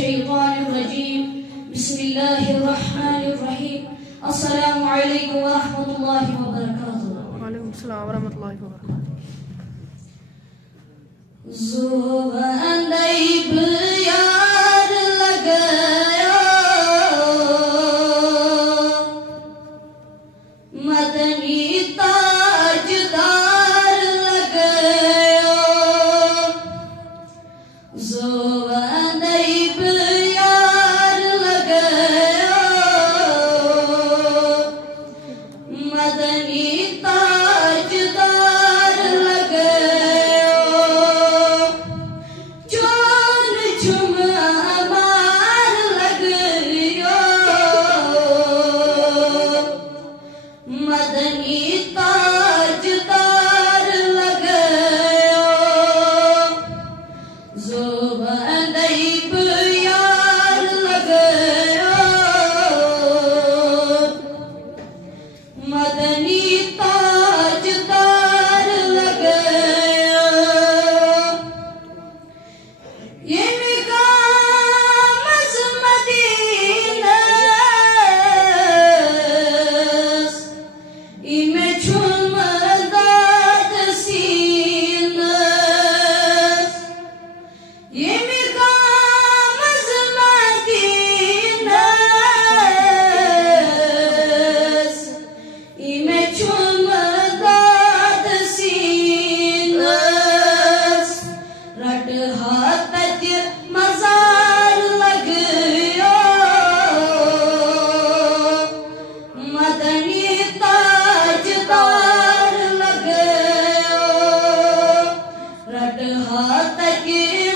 मिनश्शैतानिर्रजीम बिस्मिल्लाहिर्रहमानिर्रहीम अस्सलामु अलैकुम व रहमतुल्लाहि व बरकातुहू। वालेकुम सलाम व रहमतुल्लाहि व बरकातुहू। ज़ुबैब यार लगाया मदनी ताजदार लगाया ज़ुबैब यार लगाया मदनी ताजदार लगाया चोन झुम अमार लगाया मदनी ताजदार लगाया ज़ुबैब यार लगाया मदनी ताजदार लगाया ये मिकामस मदीनस इमे छुमदात सीनस ये मिकामस मदीनस इमे छुमदात सीनस रट हाथ मजार लगयो मदनी ताजदार लगयो रट हाथ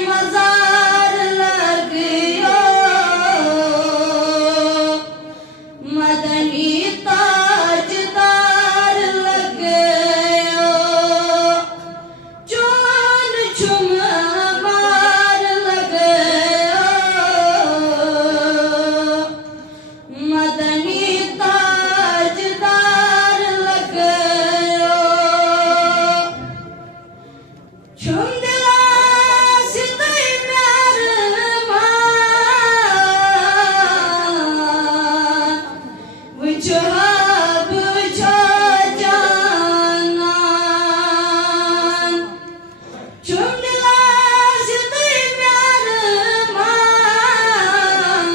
मजार लगयो मदनी ताजदार लगयो चोन झुम अमार लगयो मदनी ताजदार लगयो झुम दिला सितई प्यार मान बुझा बुझा जानान झुम दिला सितई प्यार मान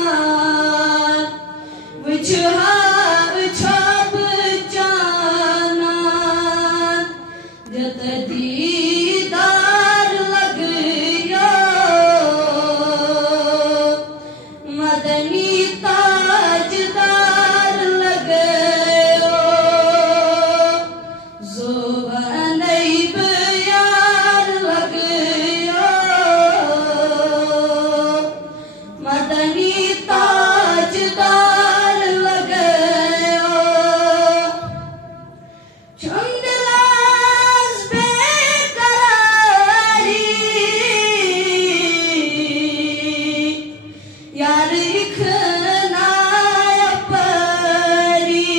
बुझा बुझा जानान जत दीदार लगयो मदनी ताजदार लगयो ज़ुबैब यार लगयो मदनी ताजदार लगयो चंदलास बेकरारी यार इखनाया परी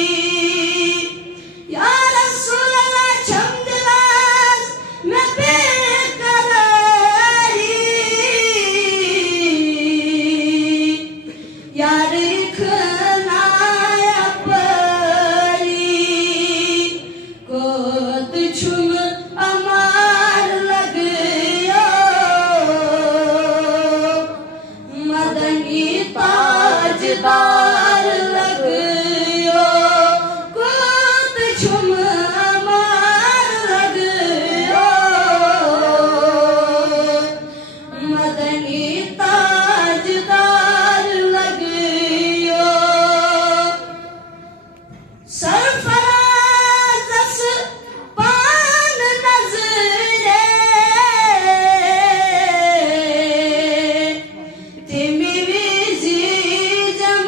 या रसूल अल्लाह चंदलास मैं बेकरारी यार इखनाया परी कोत झुम अमार लगयो मदनी ताजदार लगयो कोत झुम अमार लगयो मदनी ताजदार लगयो सरफराज पान नजरे ते मेरी जी जम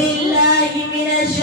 दिल